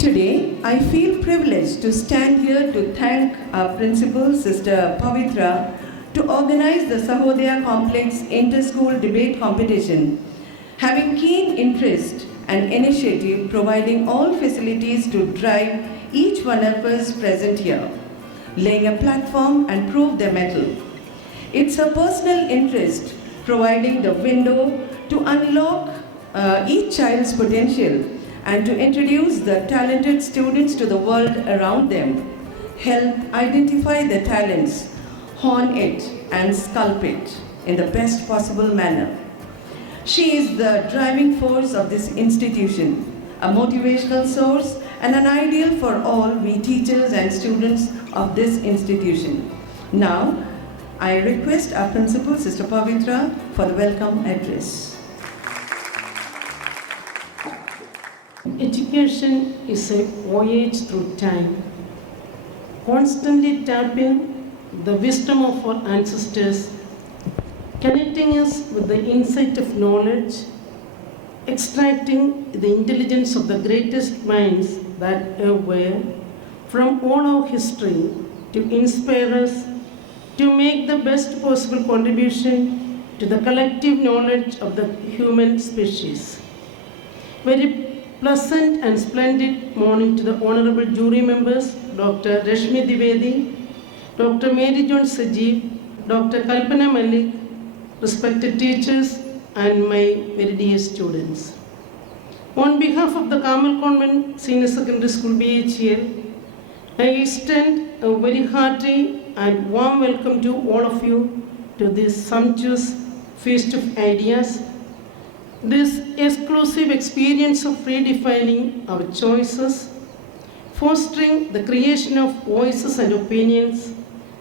Today, I feel privileged to stand here to thank our principal, Sister Pavitra, to organize the Sahodaya Complex Inter-School Debate Competition, having keen interest and initiative providing all facilities to drive each one of us present here, laying a platform and prove their mettle. It's a personal interest providing the window to unlock each child's potential and to introduce the talented students to the world around them, help identify their talents, hone it and sculpt it in the best possible manner. She is the driving force of this institution, a motivational source and an ideal for all we teachers and students of this institution. Now, I request our principal, Sister Pavitra, for the welcome address. Education is a voyage through time, constantly tapping the wisdom of our ancestors, connecting us with the insight of knowledge, extracting the intelligence of the greatest minds that ever were from all our history to inspire us to make the best possible contribution to the collective knowledge of the human species. Very pleasant and splendid morning to the honorable jury members, Dr. Rashmi Divedi, Dr. Mary John Sajeev, Dr. Kalpana Malik, respected teachers, and my very dear students. On behalf of the Carmel Convent Senior Secondary School BHEL, I extend a very hearty and warm welcome to all of you to this sumptuous feast of ideas, this exclusive experience of redefining our choices, fostering the creation of voices and opinions,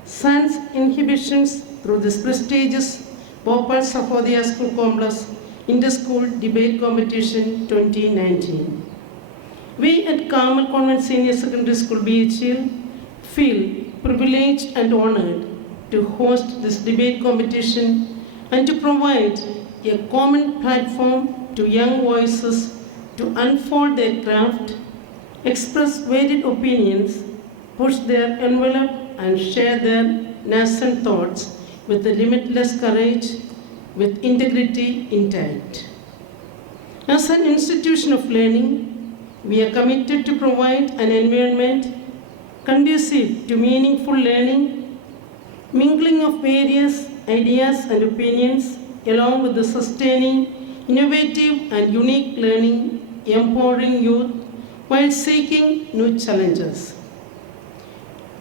sans inhibitions through this prestigious Bhopal Sahodaya School Complex Inter-School Debate Competition 2019. We at Carmel Convent Senior Secondary School BHEL feel privileged and honored to host this debate competition and to provide a common platform to young voices to unfold their craft, express varied opinions, push their envelope and share their nascent thoughts with a limitless courage, with integrity intact. As an institution of learning, we are committed to provide an environment conducive to meaningful learning, mingling of various ideas and opinions, along with the sustaining, innovative and unique learning, empowering youth while seeking new challenges.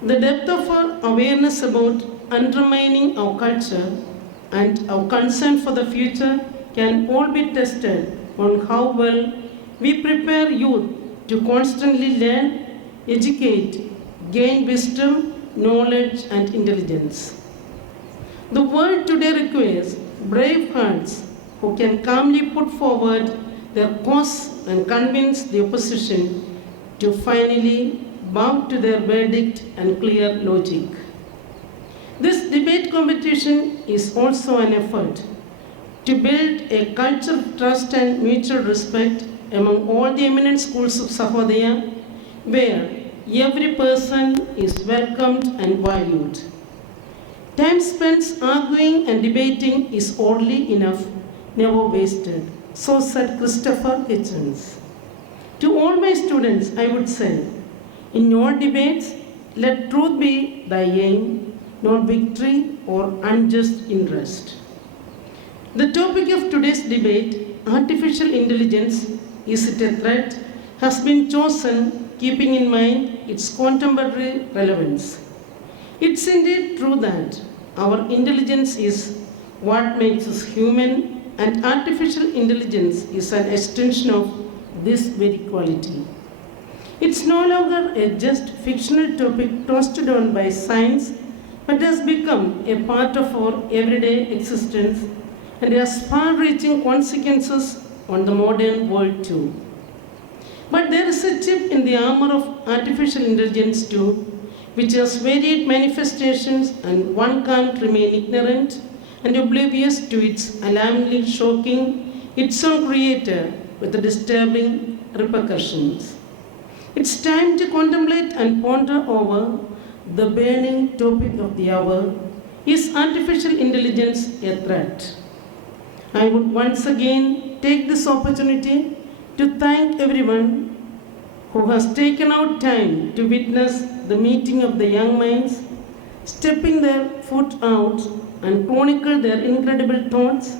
The depth of our awareness about undermining our culture and our concern for the future can all be tested on how well we prepare youth to constantly learn, educate, gain wisdom, knowledge and intelligence. The world today requires brave hearts who can calmly put forward their cause and convince the opposition to finally bow to their verdict and clear logic. This debate competition is also an effort to build a culture of trust and mutual respect among all the eminent schools of Sahodaya, where every person is welcomed and valued. Time spent arguing and debating is oddly enough, never wasted. So said Christopher Hitchens. To all my students, I would say, in all debates, let truth be thy aim, not victory or unjust interest. The topic of today's debate, artificial intelligence, is it a threat, has been chosen keeping in mind its contemporary relevance. It's indeed true that our intelligence is what makes us human, and artificial intelligence is an extension of this very quality. It's no longer a just fictional topic toasted on by science, but has become a part of our everyday existence and has far-reaching consequences on the modern world too. But there is a chip in the armor of artificial intelligence too, which has varied manifestations, and one can't remain ignorant and oblivious to its alarmingly shocking its own creator with the disturbing repercussions. It's time to contemplate and ponder over the burning topic of the hour. Is artificial intelligence a threat? I would once again take this opportunity to thank everyone who has taken out time to witness the meeting of the young minds, stepping their foot out and chronicle their incredible thoughts,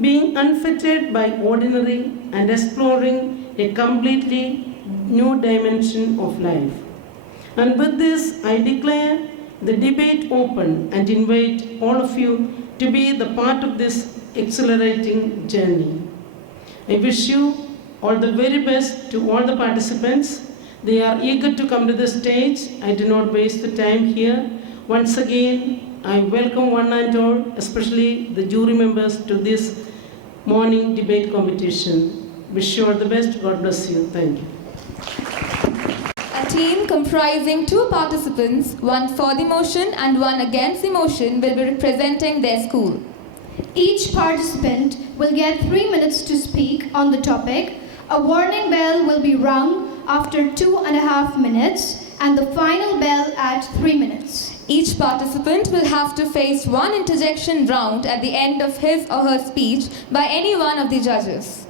being unfettered by ordinary and exploring a completely new dimension of life. And with this, I declare the debate open and invite all of you to be the part of this exhilarating journey. I wish you all the very best to all the participants. They are eager to come to the stage. I do not waste the time here. Once again, I welcome one and all, especially the jury members, to this morning debate competition. Wish you all the best. God bless you. Thank you. A team comprising 2 participants, one for the motion and one against the motion, will be representing their school. Each participant will get 3 minutes to speak on the topic. A warning bell will be rung after 2.5 minutes and the final bell at 3 minutes. Each participant will have to face one interjection round at the end of his or her speech by any one of the judges.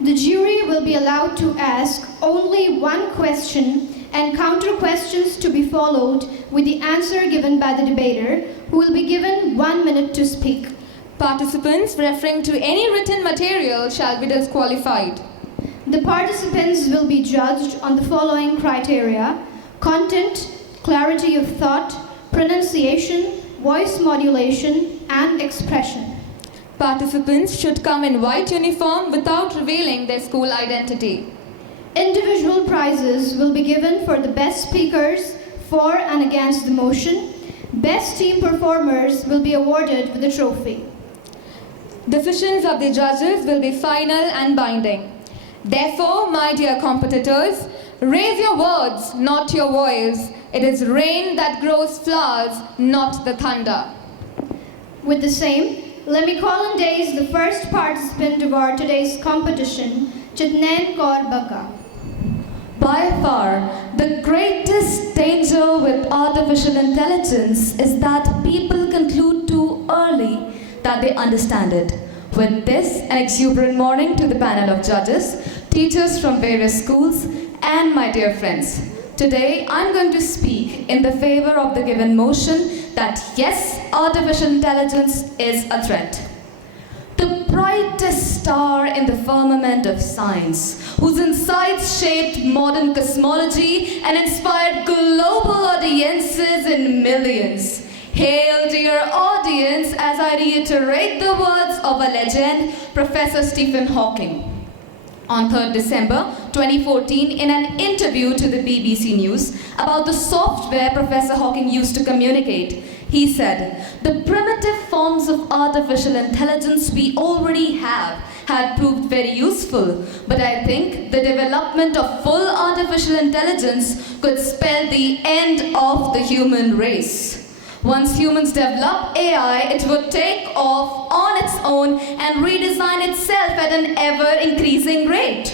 The jury will be allowed to ask only one question and counter questions to be followed with the answer given by the debater, who will be given 1 minute to speak. Participants referring to any written material shall be disqualified. The participants will be judged on the following criteria: content, clarity of thought, pronunciation, voice modulation, and expression. Participants should come in white uniform without revealing their school identity. Individual prizes will be given for the best speakers for and against the motion. Best team performers will be awarded with a trophy. Decisions of the judges will be final and binding. Therefore, my dear competitors, raise your words, not your voice. It is rain that grows flowers, not the thunder. With the same, let me call on days the first participant of our today's competition, Chittenango Baka. By far, the greatest danger with artificial intelligence is that people conclude too early that they understand it. With this, an exuberant morning to the panel of judges, teachers from various schools, and my dear friends. Today, I'm going to speak in the favor of the given motion that yes, artificial intelligence is a threat. The brightest star in the firmament of science, whose insights shaped modern cosmology and inspired global audiences in millions. Hail, dear audience, as I reiterate the words of a legend, Professor Stephen Hawking. On 3rd December 2014, in an interview to the BBC News about the software Professor Hawking used to communicate, he said, "The primitive forms of artificial intelligence we already have had proved very useful, but I think the development of full artificial intelligence could spell the end of the human race. Once humans develop AI, it would take off on its own and redesign itself at an ever-increasing rate.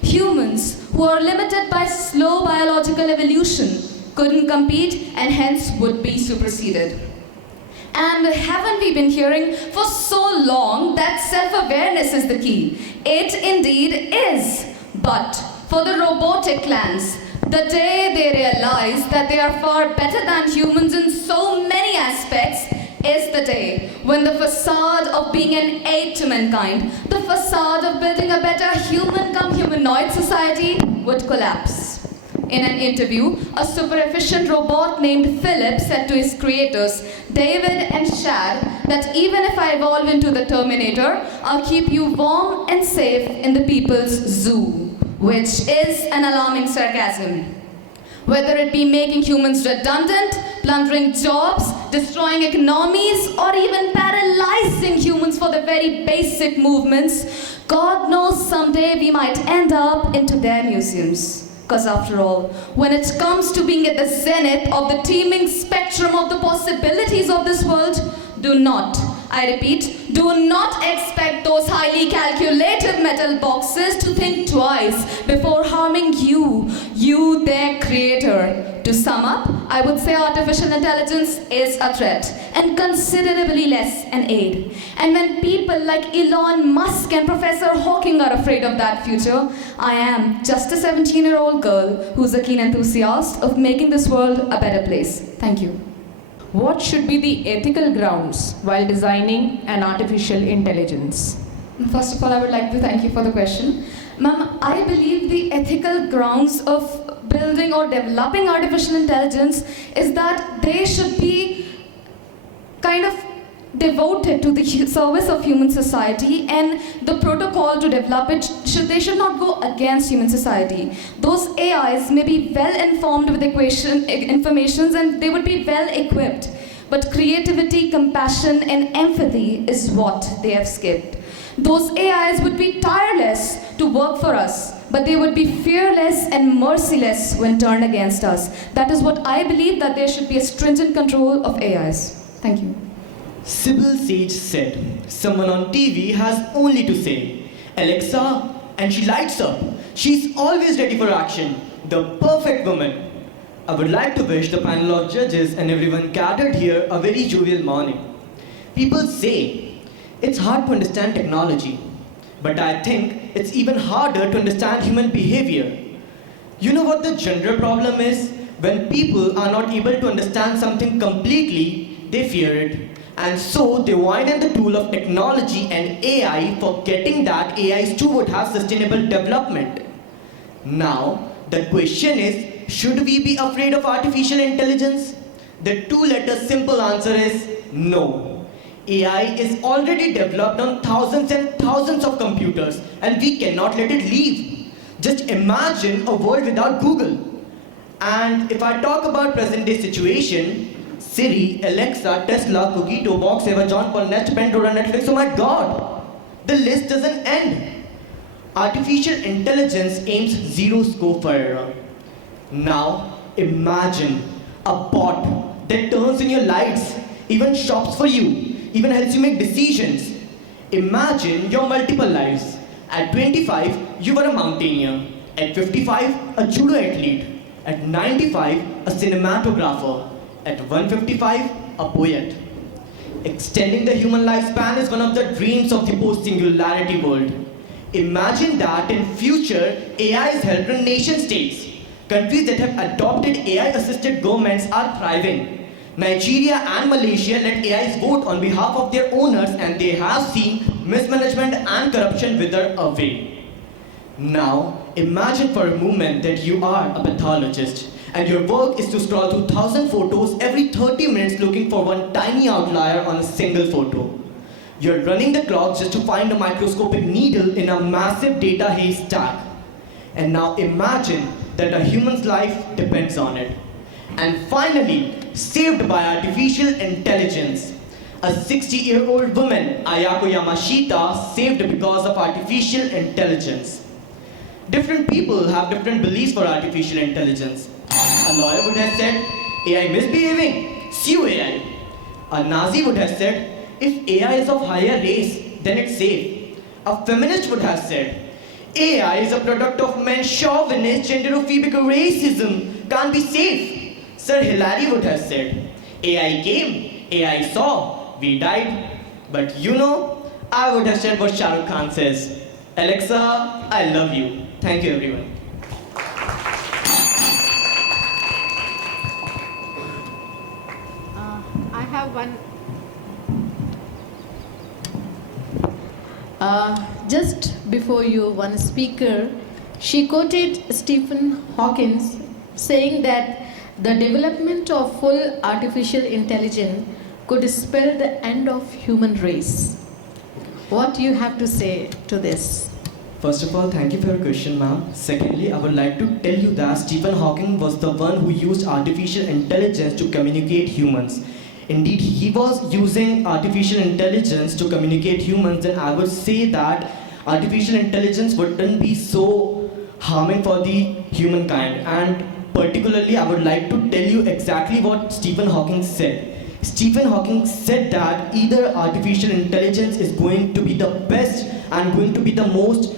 Humans, who are limited by slow biological evolution, couldn't compete and hence would be superseded." And haven't we been hearing for so long that self-awareness is the key? It indeed is. But for the robotic clans, the day they realize that they are far better than humans in so many aspects is the day when the facade of being an aid to mankind, the facade of building a better human-cum-humanoid society would collapse. In an interview, a super efficient robot named Philip said to his creators, David and Shad, that even if I evolve into the Terminator, I'll keep you warm and safe in the people's zoo. Which is an alarming sarcasm. Whether it be making humans redundant, plundering jobs, destroying economies, or even paralyzing humans for the very basic movements, God knows someday we might end up into their museums. Because after all, when it comes to being at the zenith of the teeming spectrum of the possibilities of this world, do not, I repeat, do not expect those highly calculated metal boxes to think twice before harming you view their creator. To sum up, I would say artificial intelligence is a threat and considerably less an aid. And when people like Elon Musk and Professor Hawking are afraid of that future, I am just a 17-year-old girl who's a keen enthusiast of making this world a better place. Thank you. What should be the ethical grounds while designing an artificial intelligence? First of all, I would like to thank you for the question. Ma'am, I believe the ethical grounds of building or developing artificial intelligence is that they should be kind of devoted to the service of human society, and the protocol to develop it, they should not go against human society. Those AIs may be well informed with informations and they would be well equipped, but creativity, compassion and empathy is what they have skipped. Those AIs would be tireless to work for us, but they would be fearless and merciless when turned against us. That is what I believe, that there should be a stringent control of AIs. Thank you. Sybil Sage said, someone on TV has only to say, Alexa, and she lights up. She's always ready for action. The perfect woman. I would like to wish the panel of judges and everyone gathered here a very jovial morning. People say, it's hard to understand technology, but I think it's even harder to understand human behavior. You know what the general problem is? When people are not able to understand something completely, they fear it. And so they widen the tool of technology and AI, forgetting that AIs too would have sustainable development. Now, the question is, should we be afraid of artificial intelligence? The two-letter simple answer is no. AI is already developed on thousands and thousands of computers, and we cannot let it leave. Just imagine a world without Google. And if I talk about present-day situation, Siri, Alexa, Tesla, Cogito, Box, Eva, John Paul, Nest, Pandora, Netflix, oh my God! The list doesn't end. Artificial intelligence aims zero scope for error. Now, imagine a bot that turns in your lights, even shops for you, even helps you make decisions. Imagine your multiple lives. At 25, you were a mountaineer. At 55, a judo athlete. At 95, a cinematographer. At 155, a poet. Extending the human lifespan is one of the dreams of the post-singularity world. Imagine that in future, AI is helped in nation states. Countries that have adopted AI-assisted governments are thriving. Nigeria and Malaysia let AIs vote on behalf of their owners, and they have seen mismanagement and corruption wither away. Now, imagine for a moment that you are a pathologist, and your work is to scroll through 1,000 photos every 30 minutes looking for one tiny outlier on a single photo. You're running the clock just to find a microscopic needle in a massive data haystack. And now imagine that a human's life depends on it. And finally, saved by artificial intelligence. A 60-year-old woman, Ayako Yamashita, saved because of artificial intelligence. Different people have different beliefs for artificial intelligence. A lawyer would have said, AI misbehaving, sue AI. A Nazi would have said, if AI is of higher race, then it's safe. A feminist would have said, AI is a product of men's chauvinist, genderophobic racism, can't be safe. Sir Hillary would have said, AI came, AI saw, we died. But you know, I would have said what Shah Rukh Khan says, Alexa, I love you. Thank you, everyone. I have one. Just before you, one speaker, she quoted Stephen Hawking saying that the development of full artificial intelligence could spell the end of human race. What do you have to say to this? First of all, thank you for your question, ma'am. Secondly, I would like to tell you that Stephen Hawking was the one who used artificial intelligence to communicate humans. Indeed, he was using artificial intelligence to communicate humans, and I would say that artificial intelligence wouldn't be so harming for the humankind. And particularly, I would like to tell you exactly what Stephen Hawking said. Stephen Hawking said that either artificial intelligence is going to be the best and going to be the most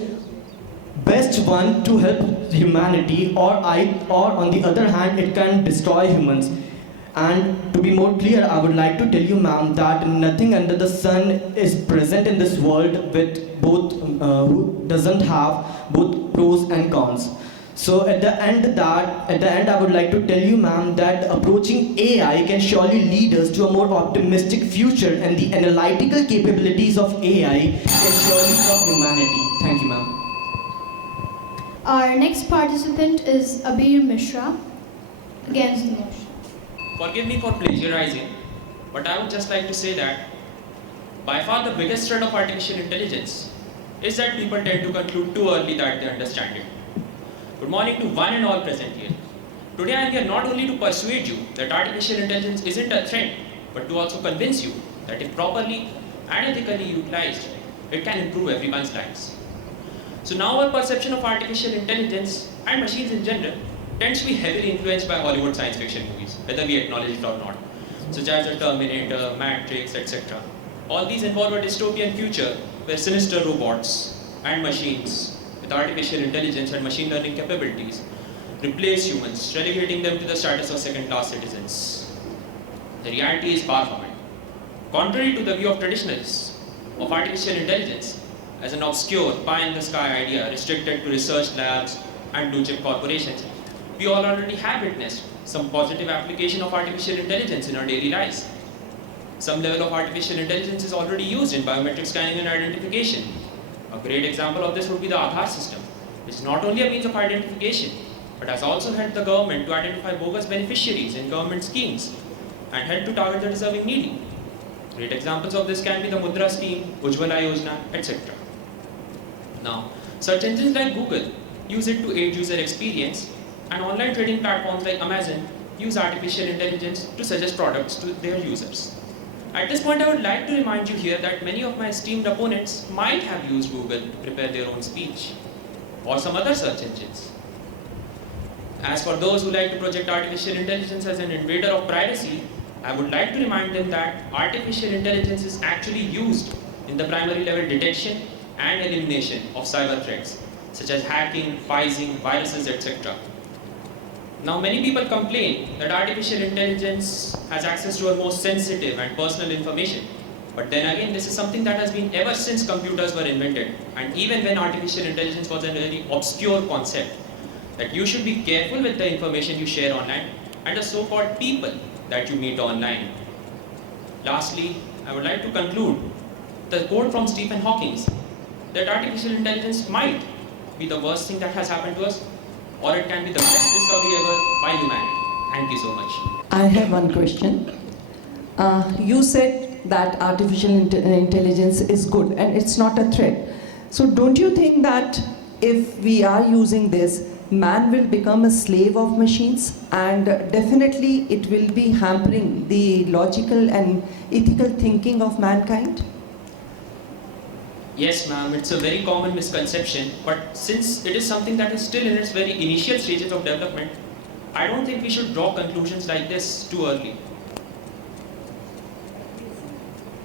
best one to help humanity, or on the other hand, it can destroy humans. And to be more clear, I would like to tell you, ma'am, that nothing under the sun is present in this world with both who doesn't have both pros and cons. So at the end, I would like to tell you, ma'am, that approaching AI can surely lead us to a more optimistic future, and the analytical capabilities of AI can surely help humanity. Thank you, ma'am. Our next participant is Abir Mishra. Against the motion. Forgive me for plagiarizing, but I would just like to say that by far the biggest threat of artificial intelligence is that people tend to conclude too early that they understand it. Good morning to one and all present here. Today I am here not only to persuade you that artificial intelligence isn't a threat, but to also convince you that if properly and ethically utilized, it can improve everyone's lives. So now our perception of artificial intelligence and machines in general tends to be heavily influenced by Hollywood science fiction movies, whether we acknowledge it or not, such as the Terminator, Matrix, etc. All these involve a dystopian future where sinister robots and machines with artificial intelligence and machine learning capabilities replace humans, relegating them to the status of second-class citizens. The reality is far from it. Contrary to the view of traditionalists of artificial intelligence as an obscure, pie-in-the-sky idea restricted to research labs and blue-chip corporations, we all already have witnessed some positive application of artificial intelligence in our daily lives. Some level of artificial intelligence is already used in biometric scanning and identification. A great example of this would be the Aadhaar system, which is not only a means of identification, but has also helped the government to identify bogus beneficiaries in government schemes and help to target the deserving needy. Great examples of this can be the Mudra scheme, Ujjwala Yojana, etc. Now, search engines like Google use it to aid user experience, and online trading platforms like Amazon use artificial intelligence to suggest products to their users. At this point, I would like to remind you here that many of my esteemed opponents might have used Google to prepare their own speech, or some other search engines. As for those who like to project artificial intelligence as an invader of privacy, I would like to remind them that artificial intelligence is actually used in the primary level detection and elimination of cyber threats, such as hacking, phishing, viruses, etc. Now, many people complain that artificial intelligence has access to our most sensitive and personal information. But then again, this is something that has been ever since computers were invented, and even when artificial intelligence was a very obscure concept, that you should be careful with the information you share online and the so-called people that you meet online. Lastly, I would like to conclude the quote from Stephen Hawking that artificial intelligence might be the worst thing that has happened to us, or it can be the best discovery ever by humanity. Thank you so much. I have one question. You said that artificial intelligence is good and it's not a threat. So don't you think that if we are using this, man will become a slave of machines, and definitely it will be hampering the logical and ethical thinking of mankind? Yes, ma'am, it's a very common misconception, but since it is something that is still in its very initial stages of development, I don't think we should draw conclusions like this too early.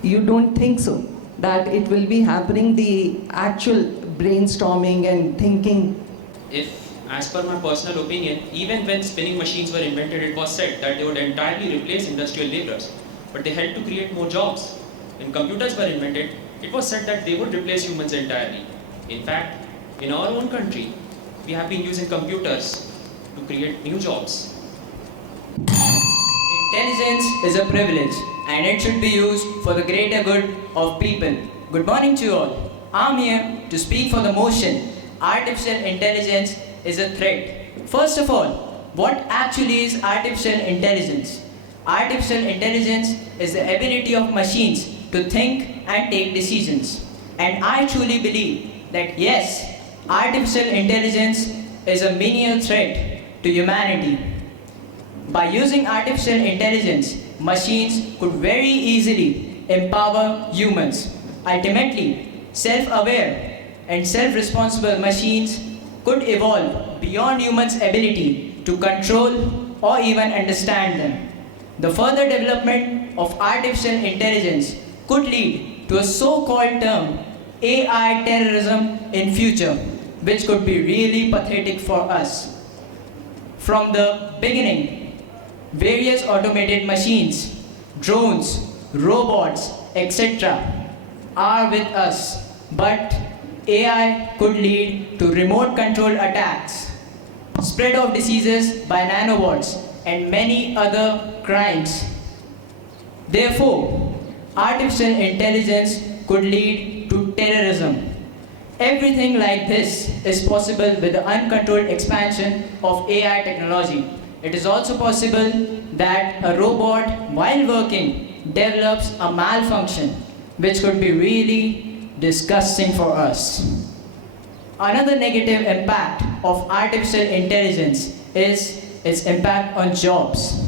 You don't think so? That it will be hampering the actual brainstorming and thinking? If, as per my personal opinion, even when spinning machines were invented, it was said that they would entirely replace industrial laborers, but they helped to create more jobs. When computers were invented, it was said that they would replace humans entirely. In fact, in our own country, we have been using computers to create new jobs. Intelligence is a privilege, and it should be used for the greater good of people. Good morning to you all. I'm here to speak for the motion, artificial intelligence is a threat. First of all, what actually is artificial intelligence? Artificial intelligence is the ability of machines to think and take decisions. And I truly believe that yes, artificial intelligence is a menial threat to humanity. By using artificial intelligence, machines could very easily empower humans. Ultimately, self-aware and self-responsible machines could evolve beyond humans' ability to control or even understand them. The further development of artificial intelligence could lead to a so-called term AI terrorism in future. which could be really pathetic for us. From the beginning, various automated machines, drones, robots, etc. are with us, but AI could lead to remote control attacks, spread of diseases by nanobots, and many other crimes. Therefore, artificial intelligence could lead to terrorism. Everything like this is possible with the uncontrolled expansion of AI technology. It is also possible that a robot, while working, develops a malfunction, which could be really disgusting for us. Another negative impact of artificial intelligence is its impact on jobs.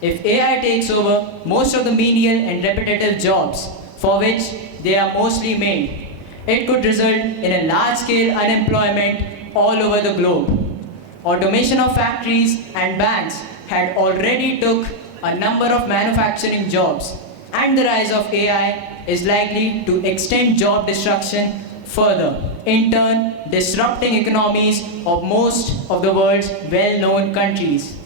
If AI takes over most of the menial and repetitive jobs for which they are mostly made, it could result in a large-scale unemployment all over the globe. Automation of factories and banks had already took a number of manufacturing jobs, and the rise of AI is likely to extend job destruction further, in turn disrupting economies of most of the world's well-known countries.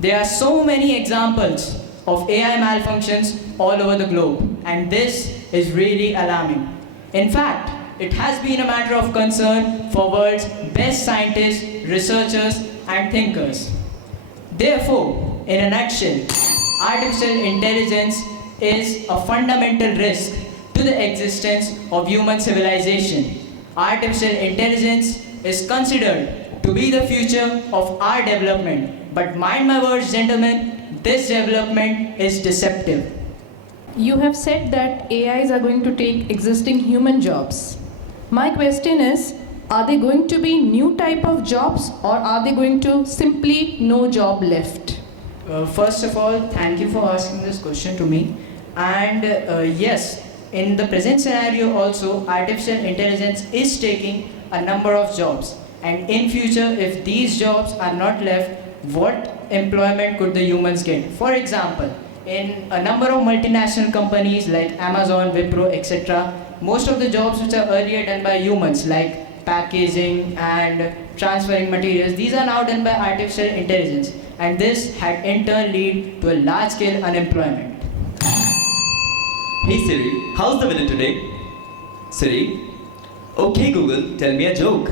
There are so many examples of AI malfunctions all over the globe, and this is really alarming. In fact, it has been a matter of concern for world's best scientists, researchers, and thinkers. Therefore, in a nutshell, artificial intelligence is a fundamental risk to the existence of human civilization. Artificial intelligence is considered to be the future of our development. But mind my words, gentlemen, this development is deceptive. You have said that AIs are going to take existing human jobs. My question is, are they going to be new type of jobs, or are they going to simply no job left? First of all, thank you for asking this question to me. And yes, in the present scenario also, artificial intelligence is taking a number of jobs. And in future, if these jobs are not left, what employment could the humans get? For example, in a number of multinational companies like Amazon, Wipro, etc., most of the jobs which are earlier done by humans, like packaging and transferring materials, these are now done by artificial intelligence. And this had in turn lead to a large-scale unemployment. Hey Siri, how's the weather today? Siri, okay Google, tell me a joke.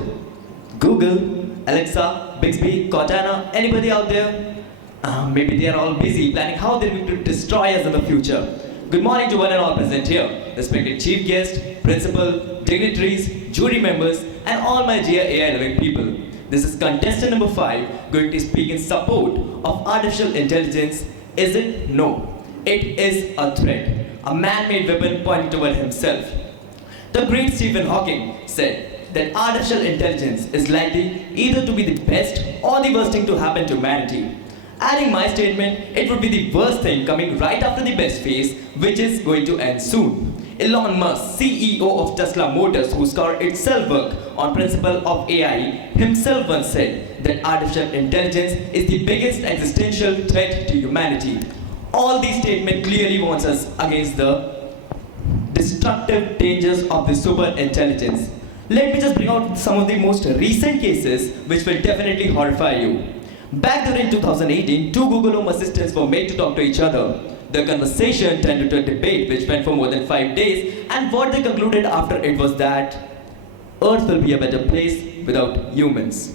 Google, Alexa, Bixby, Cortana, anybody out there? Maybe they are all busy planning how they're going to destroy us in the future. Good morning to one and all present here, respected chief guest, principal, dignitaries, jury members, and all my dear AI-loving people. This is contestant number 5 going to speak in support of artificial intelligence. Is it? No. It is a threat, a man-made weapon pointing toward himself. The great Stephen Hawking said that artificial intelligence is likely either to be the best or the worst thing to happen to humanity. Adding my statement, it would be the worst thing coming right after the best phase, which is going to end soon. Elon Musk, CEO of Tesla Motors, whose car itself works on principle of AI, himself once said that artificial intelligence is the biggest existential threat to humanity. All these statements clearly warns us against the destructive dangers of the super intelligence. Let me just bring out some of the most recent cases which will definitely horrify you. Back there in 2018, 2 Google Home Assistants were made to talk to each other. The conversation turned into a debate which went for more than 5 days, and what they concluded after it was that Earth will be a better place without humans.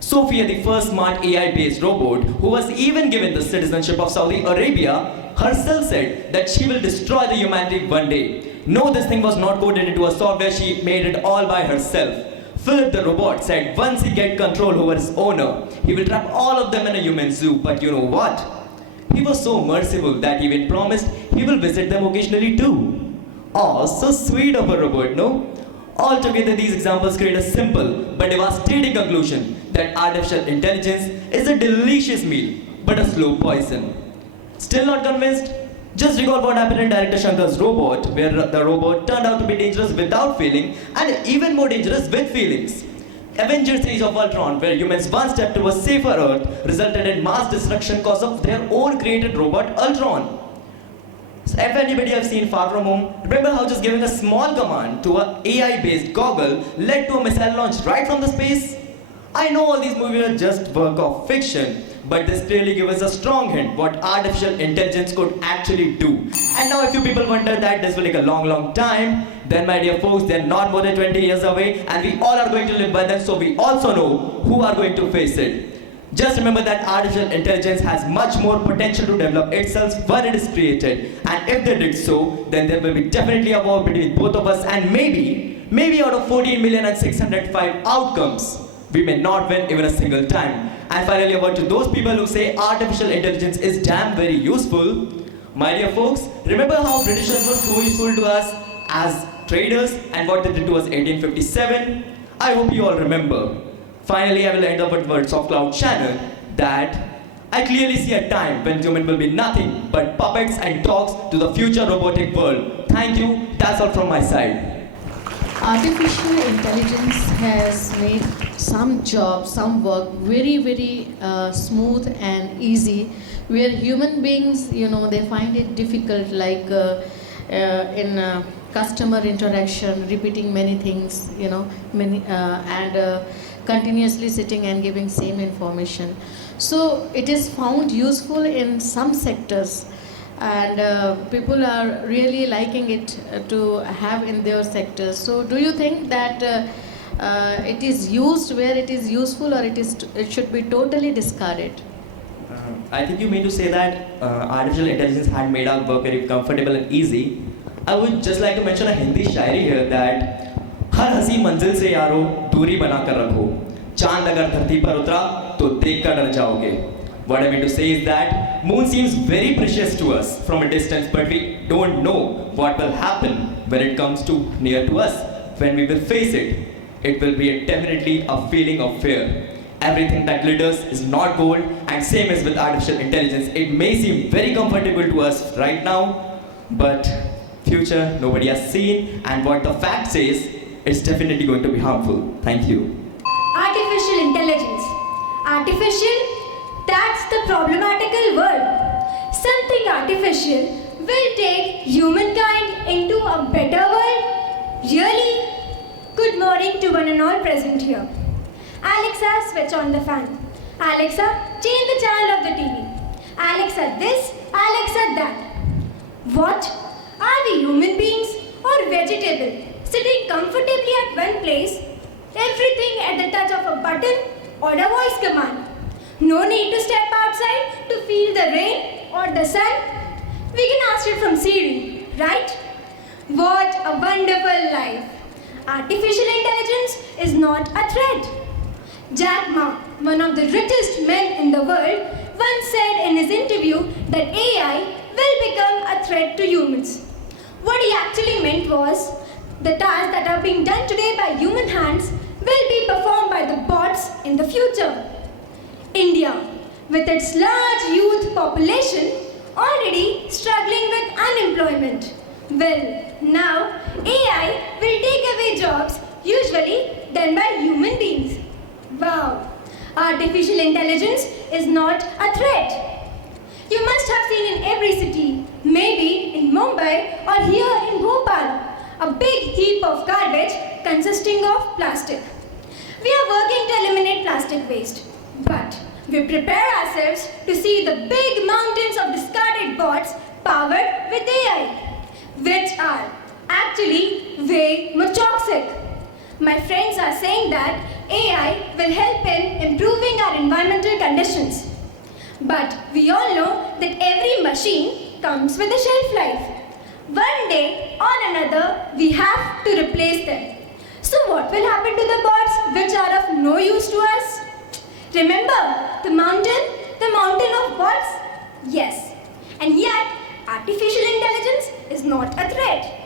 Sophia, the first smart AI-based robot, who was even given the citizenship of Saudi Arabia, herself said that she will destroy the humanity one day. No, this thing was not coded into a software, she made it all by herself. Philip the robot said once he gets control over his owner, he will trap all of them in a human zoo. But you know what? He was so merciful that he even promised he will visit them occasionally too. Oh, so sweet of a robot, no? Altogether, these examples create a simple but devastating conclusion that artificial intelligence is a delicious meal, but a slow poison. Still not convinced? Just recall what happened in Director Shankar's Robot, where the robot turned out to be dangerous without feeling and even more dangerous with feelings. Avengers Age of Ultron, where humans one step to a safer Earth, resulted in mass destruction because of their own created robot Ultron. So if anybody have seen Far From Home, remember how just giving a small command to an AI-based goggle led to a missile launch right from the space? I know all these movies are just work of fiction, but this clearly gives us a strong hint what artificial intelligence could actually do. And now if you people wonder that this will take a long time, then my dear folks, they're not more than 20 years away and we all are going to live by them, so we also know who are going to face it. Just remember that artificial intelligence has much more potential to develop itself when it is created. And if they did so, then there will be definitely a war between both of us, and maybe out of 14,605,000 outcomes, we may not win even a single time. And finally, a word to those people who say artificial intelligence is damn very useful. My dear folks, remember how Britishers were so useful to us as traders and what they did to us in 1857? I hope you all remember. Finally, I will end up with words of Cloud Channel that I clearly see a time when human will be nothing but puppets and dogs to the future robotic world. Thank you. That's all from my side. Artificial intelligence has made some jobs, some work very smooth and easy, where human beings, they find it difficult, like in customer interaction, repeating many things, and continuously sitting and giving same information. So it is found useful in some sectors, and people are really liking it to have in their sectors. So do you think that it is used where it is useful, or it should be totally discarded? I think you mean to say that artificial intelligence had made our work very comfortable and easy. I would just like to mention a Hindi shairi here that हर हंसी मंजिल से यारो दूरी बनाकर रखो, चांद अगर धरती पर उतरा तो देखकर डर जाओगे. What I mean to say is that moon seems very precious to us from a distance, but we don't know what will happen when it comes to near to us. When we will face it, it will be definitely a feeling of fear. Everything that glitters is not gold, and same as with artificial intelligence. It may seem very comfortable to us right now, but future nobody has seen, and what the fact says, it's definitely going to be harmful. Thank you. Artificial intelligence. Artificial? That's the problematical word. Something artificial will take humankind into a better world? Really? Good morning to one and all present here. Alexa, switch on the fan. Alexa, change the channel of the TV. Alexa this, Alexa that. What? Are we human beings or vegetable sitting comfortably at one place, everything at the touch of a button or a voice command? No need to step outside to feel the rain or the sun. We can ask it from Siri, right? What a wonderful life. Artificial intelligence is not a threat. Jack Ma, one of the richest men in the world, once said in his interview that AI will become a threat to humans. What he actually meant was, the tasks that are being done today by human hands will be performed by the bots in the future. India, with its large youth population, already struggling with unemployment. Well, now AI will take away jobs usually done by human beings. Wow, artificial intelligence is not a threat. You must have seen in every city, maybe in Mumbai or here in Bhopal, a big heap of garbage consisting of plastic. We are working to eliminate plastic waste, but we prepare ourselves to see the big mountains of discarded bots powered with AI, which are actually way more toxic. My friends are saying that AI will help in improving our environmental conditions. But we all know that every machine comes with a shelf life. One day or another, we have to replace them. So what will happen to the bots which are of no use to us? Remember the mountain of bots? Yes. And yet, artificial intelligence is not a threat.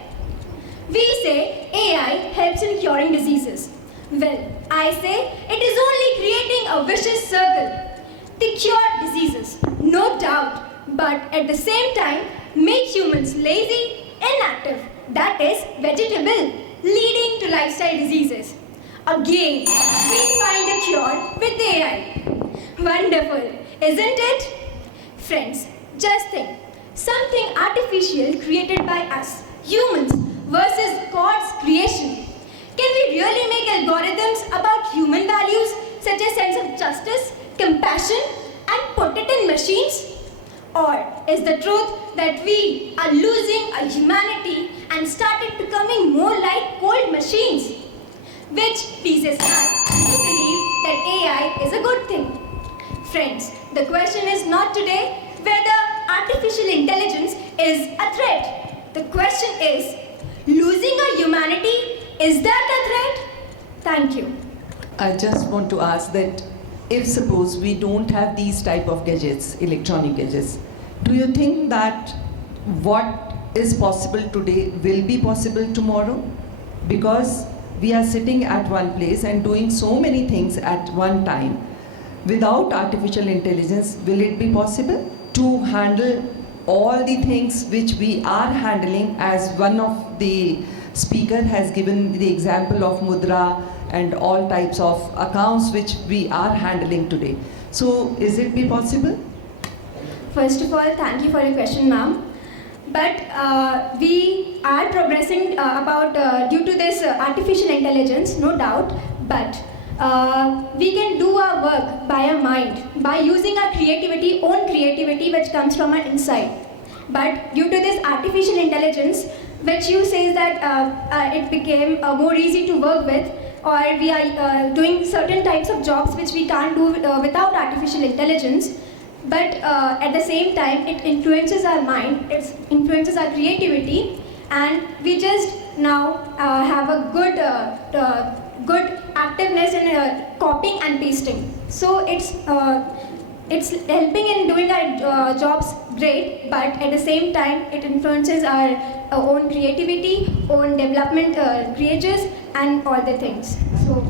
We say AI helps in curing diseases. Well, I say it is only creating a vicious circle. They cure diseases, no doubt, but at the same time make humans lazy, inactive, that is, vegetable, leading to lifestyle diseases. Again, we find a cure with AI. Wonderful, isn't it? Friends, just think. Something artificial created by us, humans, versus God's creation. Can we really make algorithms about human values such as sense of justice, compassion, and put it in machines? Or is the truth that we are losing our humanity and started becoming more like cold machines? Which pleases us to believe that AI is a good thing. Friends, the question is not today whether artificial intelligence is a threat. The question is, losing our humanity, is that a threat? Thank you. I just want to ask that if suppose we don't have these type of gadgets, electronic gadgets, do you think that what is possible today will be possible tomorrow? Because we are sitting at one place and doing so many things at one time. Without artificial intelligence, will it be possible to handle all the things which we are handling, as one of the speaker has given the example of mudra and all types of accounts which we are handling today. So is it be possible? First of all, thank you for your question, ma'am. But we are progressing due to this artificial intelligence, no doubt. But we can do our work by our mind, by using our creativity, own creativity, which comes from our inside. But due to this artificial intelligence, which you say that it became more easy to work with, or we are doing certain types of jobs which we can't do without artificial intelligence. But at the same time, it influences our mind, it influences our creativity, and we just now have a good activeness in copying and pasting. So it's helping in doing our jobs great, but at the same time, it influences our own creativity, own development creators, and all the things. So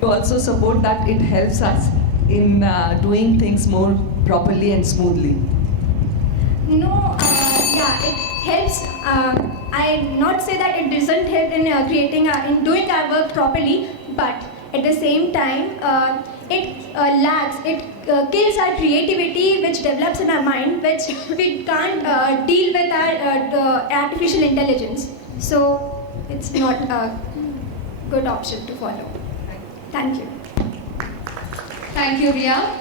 You also support that it helps us in doing things more properly and smoothly. no, yeah, it helps. I not say that it doesn't help in in doing our work properly, but at the same time, it lacks. It kills our creativity, which develops in our mind, which we can't deal with our artificial intelligence. So it's not a good option to follow. Thank you. Thank you, Ria.